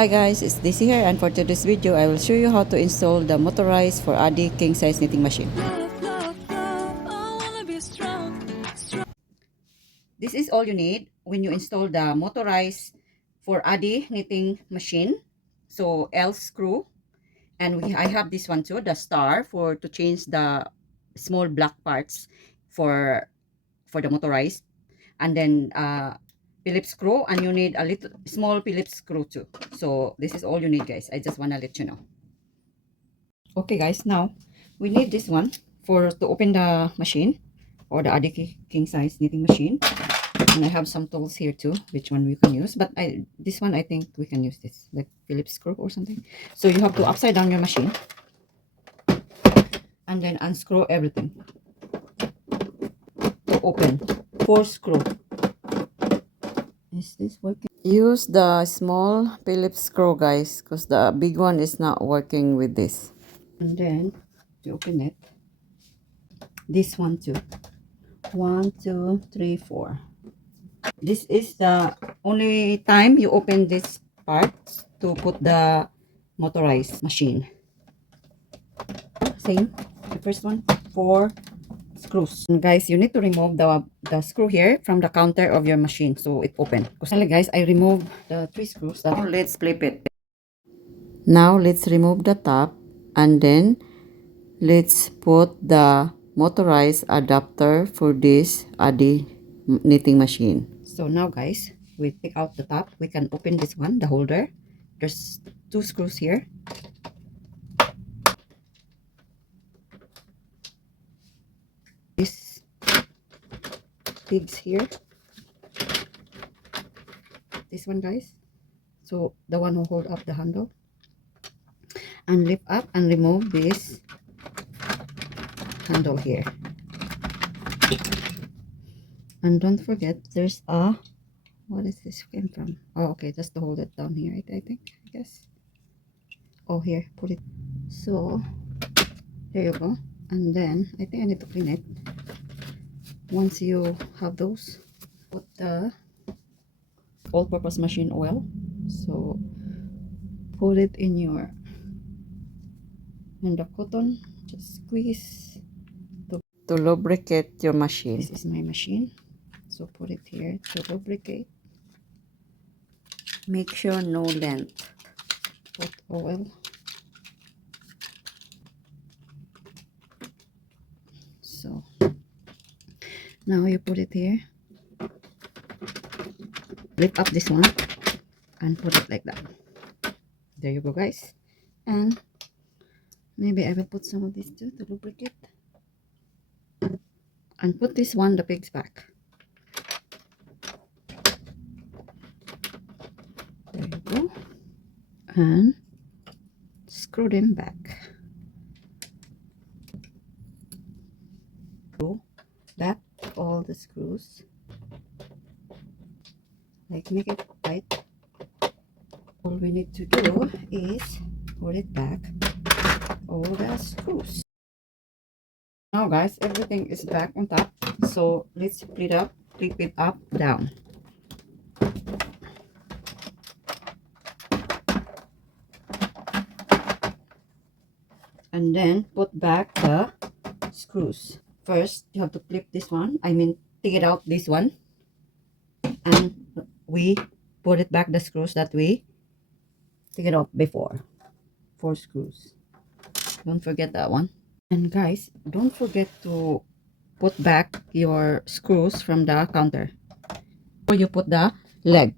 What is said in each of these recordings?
Hi guys, it's Daisy here, and for today's video, I will show you how to install the Motorized for Addi king size knitting machine. This is all you need when you install the Motorized for Addi knitting machine. So L screw, and I have this one too, the star for to change the small black parts for the Motorized, and then Phillips screw, and you need a little small Phillips screw too. So this is all you need, guys. I just want to let you know. Okay guys, now we need this one for to open the machine, or the Addi king size knitting machine. And I have some tools here too, which one we can use, but this one I think we can use this, like Phillips screw or something. So you have to upside down your machine and then unscrew everything to open. 4 screw. Is this working? Use the small Phillips screw, guys, because the big one is not working with this. And then to open it, this one too. 1 2 3 4. This is the only time you open this part to put the Motorized machine. Same, the first one, 4 screws. And guys, you need to remove the screw here from the counter of your machine so it open. Because guys, I removed the 3 screws. Now let's flip it. Now let's remove the top, and then let's put the Motorized adapter for this Addi knitting machine. So now guys, we take out the top. We can open this one, the holder. There's 2 screws here. This pigs here. This one, guys. So the one who hold up the handle. And lift up and remove this handle here. And don't forget, there's a, what is this came from? Oh, okay, just to hold it down here, I think, I guess. Oh, here, put it. So there you go. And then I think I need to clean it. Once you have those, put the all-purpose machine oil. So put it in the cotton, just squeeze to lubricate your machine. This is my machine, so put it here to lubricate. Make sure no length. Put oil. So now you put it here, lift up this one and put it like that. There you go, guys. And maybe I will put some of this too to lubricate, and put this one, the pigs, back. There you go. And screw them back. Screw back all the screws, like make it tight. All we need to do is put it back, all the screws. Now guys, everything is back on top, so let's flip it up, down. And then put back the screws. First, you have to flip this one, take it out, this one, and we put it back, the screws that we take it off before. 4 screws. Don't forget that one. And guys, don't forget to put back your screws from the counter before you put the leg.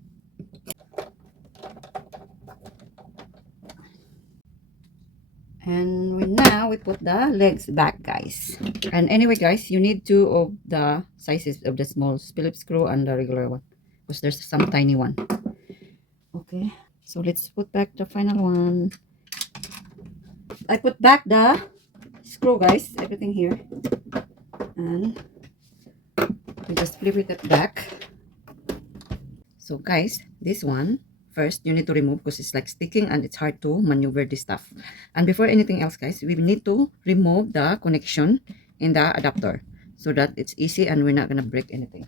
And now we put the legs back, guys. And anyway, guys, you need 2 of the sizes of the small Phillips screw and the regular one, because there's some tiny one. Okay, so let's put back the final one. I put back the screw, guys, everything here, and we just flip it back. So guys, this one, first you need to remove because it's like sticking and it's hard to maneuver this stuff. And before anything else, guys, we need to remove the connection in the adapter so that it's easy and we're not gonna break anything.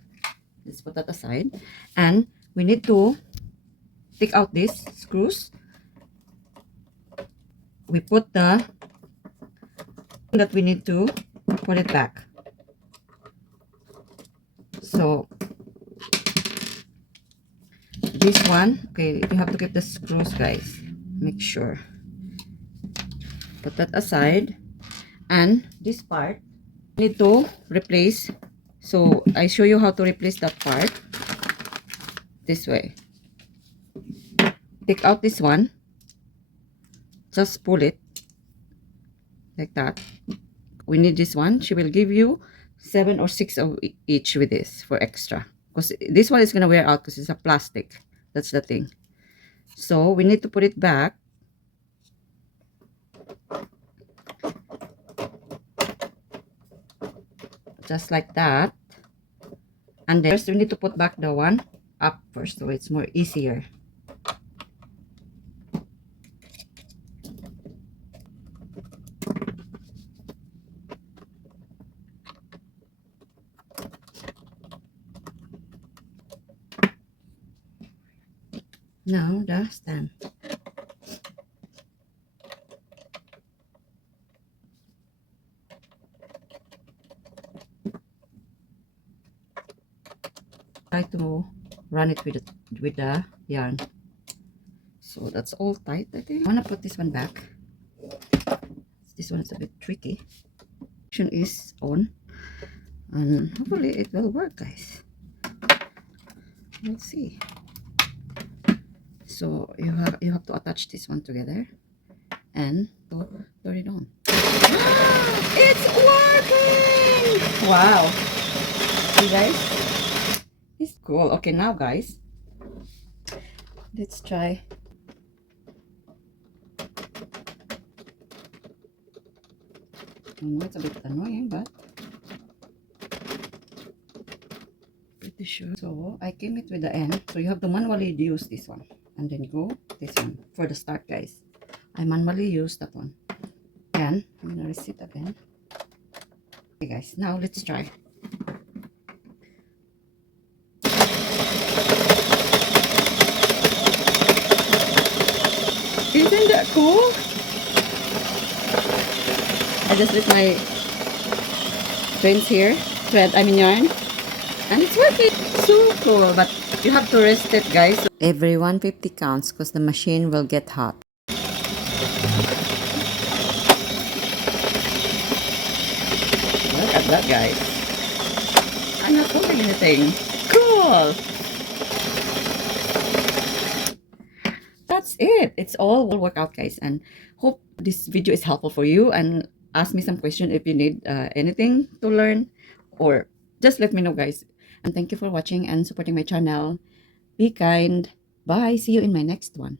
Let's put that aside. And we need to take out these screws we put the that we need to put it back. So this one, okay, you have to keep the screws, guys. Make sure. Put that aside. And this part, need to replace. So I show you how to replace that part. This way. Take out this one. Just pull it. Like that. We need this one. She will give you 7 or 6 of each with this for extra. Because this one is going to wear out because it's a plastic. That's the thing. So we need to put it back. Just like that. And then first we need to put back the one up first so it's more easier. Now the stand. Try to run it with the yarn. So that's all tight, I think. I want to put this one back. This one is a bit tricky. Action is on. And hopefully it will work, guys. Let's see. So you have to attach this one together and turn it on. It's working! Wow. See, guys? It's cool. Okay, now guys, let's try. I know it's a bit annoying, but pretty sure. So I came it with the end. So you have to manually use this one. And then go this one. For the start, guys, I manually use that one. Then I'm gonna reset again. Okay guys, now let's try. Isn't that cool? I just let my friends here yarn, and it's working. So cool, but you have to rest it, guys. Every 150 counts because the machine will get hot. Look at that, guys. I'm not holding anything. Cool. That's it. It's all work out, guys, and hope this video is helpful for you. And ask me some question if you need anything to learn, or just let me know, guys. And thank you for watching and supporting my channel. Be kind. Bye. See you in my next one.